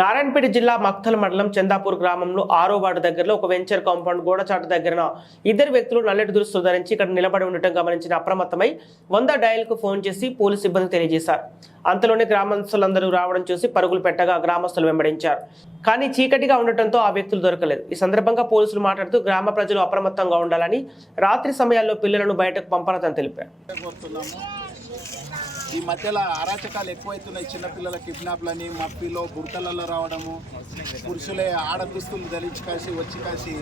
నారాయణపేట జిల్లా మక్తల్ మండలం చందాపూర్ గ్రామంలో ఆరో వార్డు దగ్గరలో ఒక వెంచర్ కాంపౌండ్ గోడచాటు దగ్గర ఇద్దరు వ్యక్తులు నల్లటి దుస్తులు ధరించి ఇక్కడ నిలబడి ఉండటం గమనించిన అప్రమత్తమై వంద డయల్కు ఫోన్ చేసి పోలీసు సిబ్బంది తెలియజేశారు. అంతలోనే గ్రామస్తులందరూ రావడం చూసి పరుగులు పెట్టగా గ్రామస్తులు వెంబడించారు. కానీ చీకటిగా ఉండటంతో ఆ వ్యక్తులు దొరకలేదు. ఈ సందర్భంగా పోలీసులు మాట్లాడుతూ గ్రామ ప్రజలు అప్రమత్తంగా ఉండాలని రాత్రి సమయాల్లో పిల్లలను బయటకు పంపాలని తెలిపారు. ఈ మధ్యలో అరాచకాలు ఎక్కువైతున్నాయి. చిన్నపిల్లల కిడ్నాప్లని మప్పిలో బుడతలలో రావడము పురుషులే ఆడ దుస్తులు ధరించి కాసి వచ్చి కాసి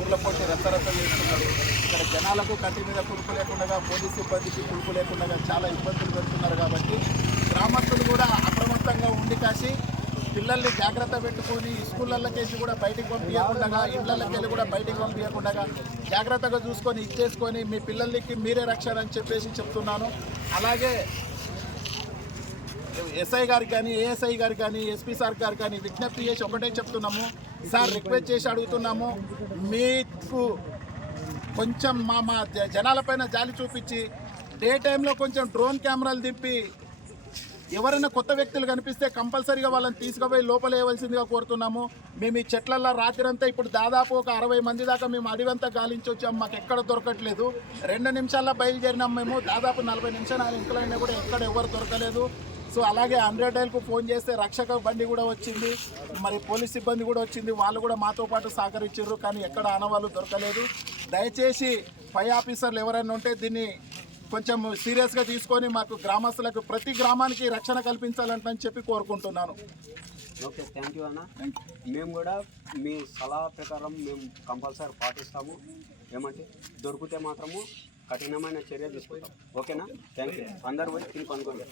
ఊర్ల పొట్టి రత్తరత్తం చేస్తున్నారు ఇక్కడ జనాలకు కంటి మీద కుడుపు లేకుండా పోలీస్ సిబ్బందికి కుడుపు లేకుండా చాలా ఇబ్బందులు పెడుతున్నారు కాబట్టి గ్రామస్తులు కూడా అప్రమత్తంగా ఉండి కాసి పిల్లల్ని జాగ్రత్త పెట్టుకొని స్కూళ్ళకేసి కూడా బయటికి పంపించకుండా ఇళ్ళకి కూడా బయటికి పంపించకుండా జాగ్రత్తగా చూసుకొని ఇచ్చేసుకొని మీ పిల్లలకి మీరే రక్షణ అని చెప్పేసి చెప్తున్నాను. అలాగే ఎస్ఐ గారికి కానీ ఏఎస్ఐ గారికి కానీ ఎస్పీ సార్ గారికి కానీ విజ్ఞప్తి చేసి ఒకటే చెప్తున్నాము. సార్ రిక్వెస్ట్ చేసి అడుగుతున్నాము. మీకు కొంచెం మా మా జ- జనాలపైన జాలి చూపించి డే టైంలో కొంచెం డ్రోన్ కెమెరాలు దింపి ఎవరైనా కొత్త వ్యక్తులు కనిపిస్తే కంపల్సరీగా వాళ్ళని తీసుకుపోయి లోపలేయవలసిందిగా కోరుతున్నాము. మేము ఈ చెట్లల్లో రాత్రంతా ఇప్పుడు దాదాపు ఒక అరవై మంది దాకా మేము అడివంతా గాలించి వచ్చాము. మాకు ఎక్కడ దొరకట్లేదు. రెండు నిమిషాల్లో బయలుదేరినాం మేము. దాదాపు నలభై నిమిషాలు ఇంకలైనా కూడా ఎక్కడ ఎవరు దొరకలేదు. సో అలాగే హండ్రెడ్ డైల్కు ఫోన్ చేస్తే రక్షక బండి కూడా వచ్చింది. మరి పోలీస్ సిబ్బంది కూడా వచ్చింది. వాళ్ళు కూడా మాతో పాటు సహకరించారు. కానీ ఎక్కడ ఆనవాళ్ళు దొరకలేదు. దయచేసి పై ఆఫీసర్లు ఎవరైనా ఉంటే దీన్ని కొంచెం సీరియస్గా తీసుకొని మాకు గ్రామస్తులకు ప్రతి గ్రామానికి రక్షణ కల్పించాలంటని చెప్పి కోరుకుంటున్నాను. ఓకే థ్యాంక్ యూ అన్న. మేము కూడా మీ సలహా ప్రకారం మేము కంపల్సరీ పాటిస్తాము. ఏమంటే దొరికితే మాత్రము కఠినమైన చర్య తీసుకుంటాం. ఓకేనా? థ్యాంక్ యూ అందరు పోయి తిని కొనుక్కోండి.